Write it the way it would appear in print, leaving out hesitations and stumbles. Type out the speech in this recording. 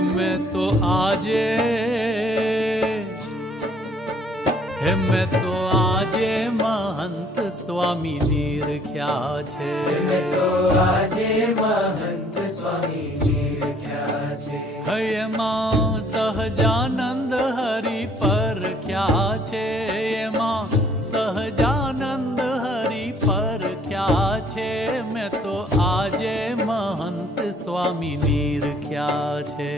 मैं तो આજે મહંત સ્વામી નિરખ્યા છે. મેં તો આજે મહંત સ્વામી નિરખ્યા છે. એમાં સહજાનંદ હરિ પરખ્યા છે. એમાં સહજાનંદ હરિ પરખ્યા છે. મેં તો આજે મહંત સ્વામી નિરખ્યા છે.